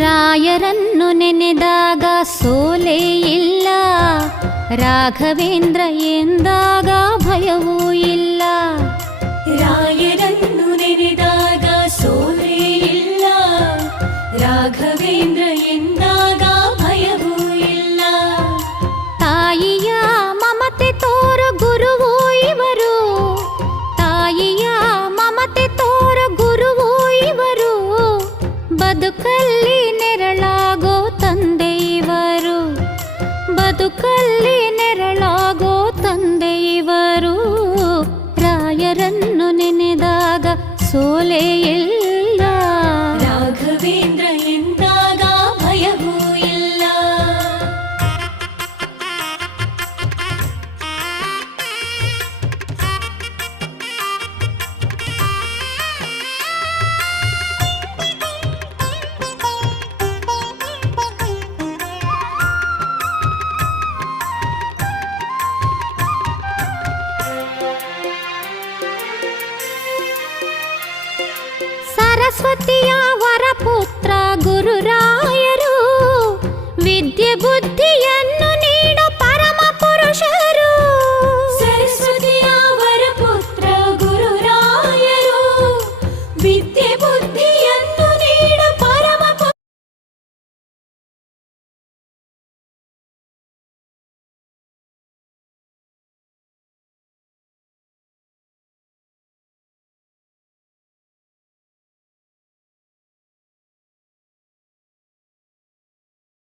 ರಾಯರನ್ನು ನೆನೆದಾಗ ಸೋಲೇ ಇಲ್ಲ, ರಾಘವೇಂದ್ರ ಎಂದಾಗ ಭಯವೂ ಇಲ್ಲ. ರಾಯರನ್ನು ನೆನೆದಾಗ ಸೋಲೇ ಇಲ್ಲ, ರಾಘವೇಂದ್ರ ಎಂದಾಗ ಭಯವೂ ಇಲ್ಲ. ತಾಯಿಯ ಮಮತೆ ತೋರು ಗುರುವು ಇವರು, ತಾಯಿಯ ಮಮತೆ ತೋರು ಗುರುವು ಇವರು, ಬದುಕಲ್ಲಿ ನೆರಳಾಗೋ ತಂದೆ ಇವರು, ಬದುಕಲ್ಲಿ ನೆರಳಾಗೋ ತಂದೆ ಇವರು. ರಾಯರನ್ನು ನೆನೆದಾಗ ಸೋಲೇ ಇಲ್ಲ, ರಾಘವೇಂದ್ರ ಎಂದಾಗ ಭಯವೂ ಇಲ್ಲ. ಸರಸ್ವತಿಯ ವರಪುತ್ರ